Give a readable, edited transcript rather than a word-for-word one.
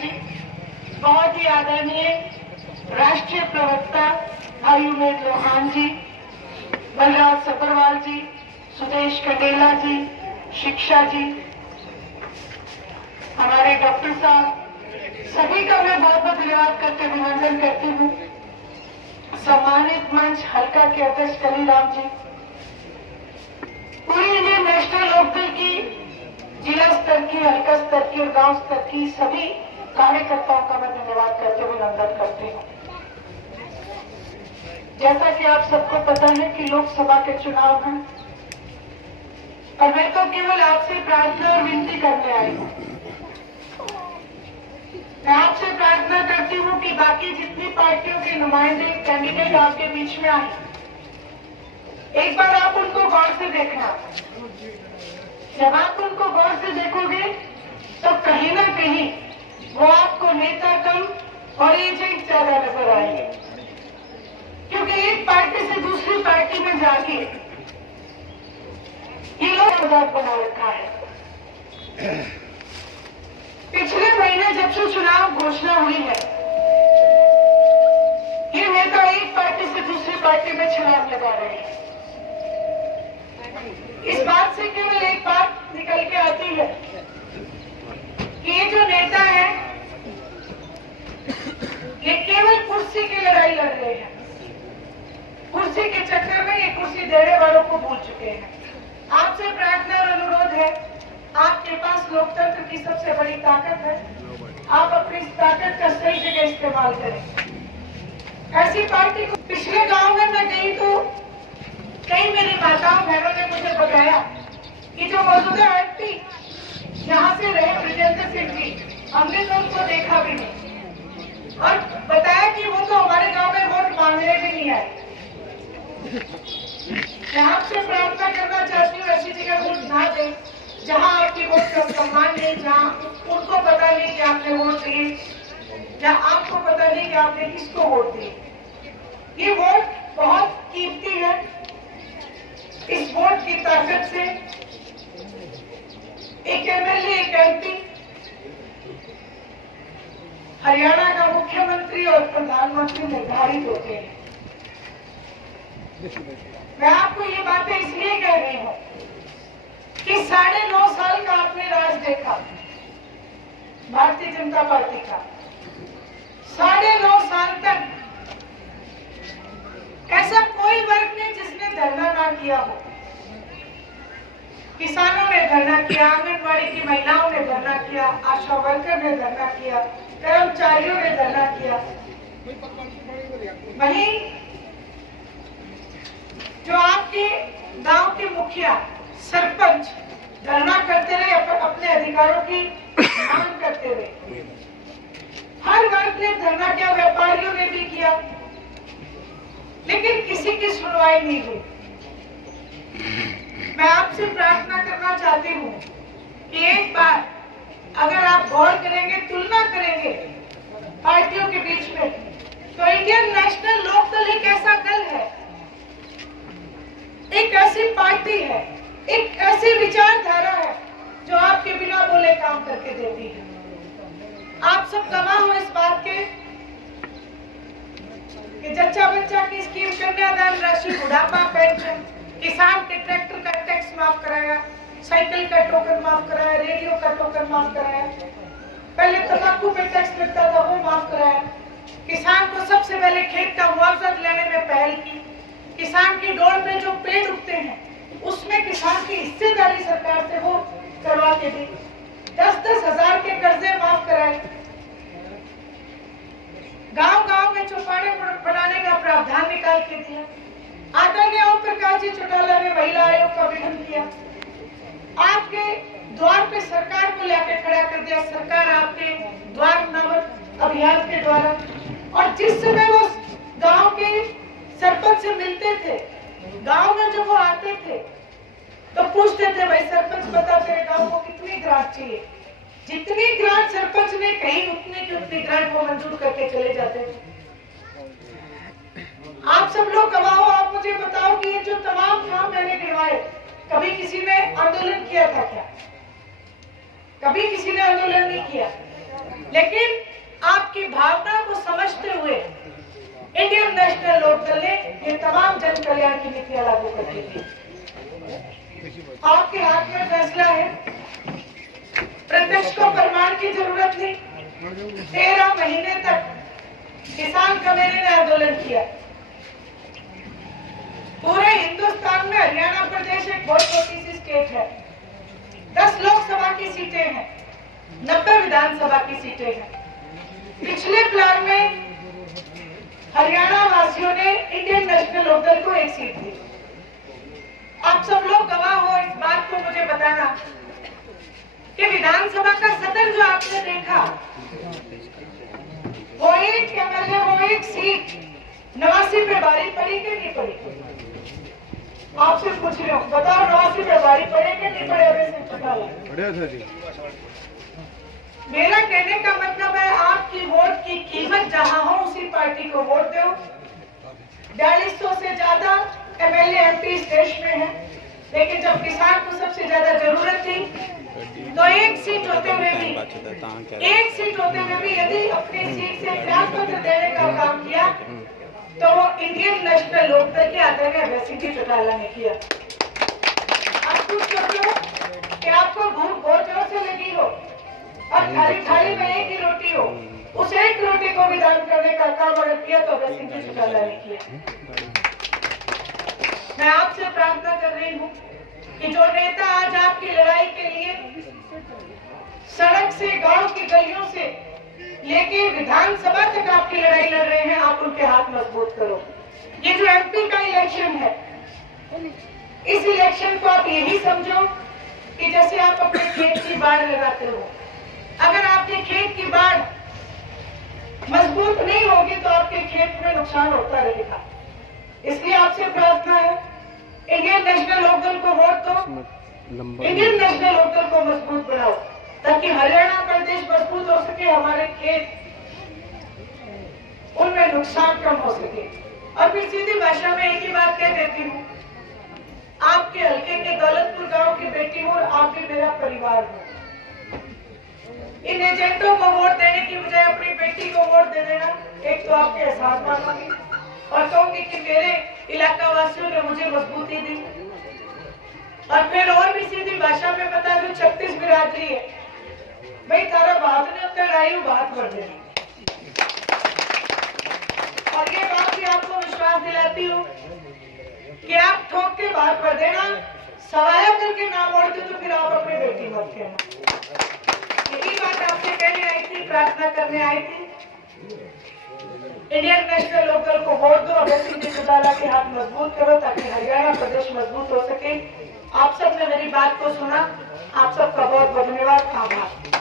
जी, बहुत ही आदरणीय राष्ट्रीय प्रवक्ता आयुमेद लोहान जी, बलराज सपरवाल जी, सुदेश कंडेला जी, शिक्षा जी, हमारे डॉक्टर साहब, सभी का मैं बहुत बहुत धन्यवाद करते अभिनंदन करती हूँ। सम्मानित मंच हल्का के अध्यक्ष कलीराम जी, पूरी इंडियन नेशनल लोकदल की जिला स्तर की, हल्का स्तर की और गांव स्तर की सभी कार्यकर्ताओं का मैं धन्यवाद करते हुए अभिनंदन करती हूँ। जैसा कि आप सबको पता है कि लोकसभा के चुनाव हैं और मैं तो केवल आपसे प्रार्थना और विनती करने आई हूँ। मैं आपसे प्रार्थना करती हूँ कि बाकी जितनी पार्टियों के नुमाइंदे कैंडिडेट आपके बीच में आए, एक बार आप उनको गौर से देखना। जब आप उनको गौर से देखोगे तो कहीं ना कहीं वो आपको नेता कम और एजेंट ज्यादा नजर आएंगे, क्योंकि एक पार्टी से दूसरी पार्टी में जाके ये लोग मजाक बना रखा है। पिछले महीने जब से चुनाव घोषणा हुई है, ये नेता एक पार्टी से दूसरी पार्टी में छलांग लगा रहे हैं। इस बात से केवल एक बात निकल के आती है कि ये जो नेता है ये केवल कुर्सी की लड़ाई लड़ रहे हैं। कुर्सी के चक्कर में ये कुर्सी देने वालों को भूल चुके हैं। आपसे प्रार्थना और अनुरोध है, आपके पास लोकतंत्र की सबसे बड़ी ताकत है, आप अपनी इस ताकत का सही जगह इस्तेमाल करें। ऐसी पार्टी को पिछले गांव में मैं गई तो कई मेरी माताओं बहनों ने मुझे बताया कि जो मौजूदा एमपी यहाँ से रहे ब्रजेंद्र सिंह जी, हमने तो उनको देखा भी नहीं और बताया कि वो तो हमारे गांव में वोट मांगने भी नहीं आए। मैं आपसे प्रार्थना करना चाहती हूँ, ऐसी जगह वोट ना दें जहाँ आपकी वोट का सम्मान नहीं, जहाँ उनको पता नहीं कि आपने वोट दिए, जहाँ आपको पता नहीं कि आपने किसको वोट दिए। ये वोट बहुत कीमती है। इस वोट की ताकत से एक एमएलए, एक एमपी, हरियाणा का मुख्यमंत्री और प्रधानमंत्री निर्धारित होते हैं। मैं आपको ये बातें इसलिए कह रही हूँ कि 9.5 साल का आपने राज देखा भारतीय जनता पार्टी का। 9.5 साल तक ऐसा कोई वर्ग नहीं जिसने धरना ना किया हो। किसानों ने धरना किया, आंगनबाड़ी की महिलाओं ने धरना किया, आशा वर्कर ने धरना किया, कर्मचारियों ने धरना किया। वहीं जो आपके गांव के मुखिया, सरपंच धरना करते रहे, अपने अधिकारों की मांग करते रहे। हर वर्ग ने धरना किया, व्यापारियों ने भी किया, लेकिन किसी की सुनवाई नहीं हुई। मैं आपसे प्रार्थना करना चाहती हूँ कि एक बार अगर आप गौर करेंगे, तुलना करेंगे पार्टियों के बीच में, तो इंडियन नेशनल लोकदल एक ऐसा दल है, एक ऐसी पार्टी है, एक ऐसी विचारधारा है जो आपके बिना बोले काम करके देती है। आप सब गवाह हो इस बात के कि जच्चा बच्चा की स्कीम, कन्यादान राशि, बुढ़ापा पेंशन, किसान के ट्रैक्टर का टैक्स माफ कराया, साइकिल का टोकन माफ कराया, रेडियो का टोकन माफ कराया, पहले तंबाकू पे टैक्स लगता था वो माफ कराया, किसान को सबसे पहले खेत का मुआवजा दिलाने में पहल की, किसान की डोर पे जो पेड़ उगते हैं उसमें किसान की हिस्सेदारी सरकार से वो करवा के दी, 10-10 हजार के कर्जे माफ कराए, गांव-गांव में चौपाने बनाने का प्रावधान निकाल के दिया। आदरणीय ओम प्रकाश जी चौटाला ने महिला आयोग का गठन किया, आपके द्वार पे सरकार को लेकर खड़ा कर दिया, सरकार आपके द्वार नामक अभियान के द्वारा। और जिस समय वो गांव के सरपंच से मिलते थे, गांव में जब वो आते थे तो पूछते थे, भाई सरपंच बता तेरे गांव को कितनी ग्रांट चाहिए। जितनी ग्रांट सरपंच ने कही उतनी की उतनी ग्रांट वो मंजूर करके चले जाते थे। आप सब लोग गवाह हो, आप मुझे बताओ कि ये जो तमाम काम मैंने गिनवाए, कभी किसी ने आंदोलन किया था क्या? कभी किसी ने आंदोलन नहीं किया, लेकिन तमाम जन कल्याण की नीतियां लागू करती थी। आपके हाथ में फैसला है, प्रत्यक्ष को प्रमाण की जरूरत नहीं। 13 महीने तक किसान कमेरे ने आंदोलन किया। पूरे हिंदुस्तान में हरियाणा प्रदेश एक बहुत छोटी सी स्टेट है। 10 लोकसभा की सीटें हैं, 90 विधानसभा की सीटें हैं। पिछले प्लान में हरियाणा वासियों ने इंडियन नेशनल लोकदल को एक सीट दी। आप सब लोग गवाह हो इस बात को मुझे बताना कि विधानसभा का सदन जो आपने देखा, वो एक एमएलए, वो एक सीट 89 पे भारी पड़ी कि नहीं पड़ी? आपसे पूछ रही हूँ, बताओ 89 पे भारी पड़े कि नहीं पड़े? पड़े था जी। मेरा कहने का मतलब है, आपकी वोट की कीमत जहां हो उसी पार्टी को वोट दो। 4200 से ज्यादा एमएलए एमपी इस देश में है, लेकिन जब किसान को सबसे ज्यादा जरूरत थी तो एक सीट होते हुए भी यदि अपनी सीट से त्याग पत्र देने का काम किया तो वो इंडियन नेशनल लोकदल के आदरणीय अभय सिंह जी चौटाला ने किया। आप कुछ सोचो कि आपको भूख बहुत जोर से लगी हो और खाली थाली में एक ही रोटी हो, उस एक रोटी को भी दान करने का काम अगर किया तो अभय सिंह जी चौटाला ने किया। मैं आपसे प्रार्थना कर रही हूँ कि जो नेता आज आपकी लड़ाई के लिए सड़क से, गांव की गलियों से लेके विधानसभा तक आपकी लड़ाई लड़ रहे हैं, आप उनके हाथ मजबूत करो। ये जो एमपी का इलेक्शन है, इस इलेक्शन को आप यही समझो कि जैसे आप अपने खेत की बाढ़ लगाते हो। अगर आपके खेत की बाढ़ मजबूत नहीं होगी तो आपके खेत में नुकसान होता रहेगा। इसलिए आपसे प्रार्थना है, इंडियन नेशनल लोकदल को वोट दो, इंडियन नेशनल लोकदल को मजबूत बनाओ ताकि हरियाणा प्रदेश मजबूत हो सके, हमारे खेत उनमें नुकसान कम हो सके। और फिर सीधी भाषा में एक ही बात कह देती हूँ, आपके हल्के के दौलतपुर गांव की बेटी हूँ और आप भी मेरा परिवार हो। इन एजेंटों को वोट देने की बजाय अपनी बेटी को वोट दे देना। एक तो आपके एहसास मानूंगी और कहूंगी कि मेरे इलाका वासियों ने मुझे मजबूती दी। और फिर और भी सीधी भाषा में बता दूं, 36 बिरादरी है भाई, तारा बात ने उत्तर आई बात बढ़ देना। और ये बात भी आपको विश्वास दिलाती हूँ कि आप ठोक के बात बढ़ देना, सवाया करके ना मोड़ते तो फिर आप अपनी बेटी मत कहना। यही बात आपसे कहने आई थी, प्रार्थना करने आई थी। इंडियन नेशनल लोकदल को वोट दो, अभय सिंह जी चौटाला के हाथ मजबूत करो ताकि हरियाणा प्रदेश मजबूत हो सके। आप सब ने मेरी बात को सुना, आप सबका बहुत बहुत धन्यवाद। आभार।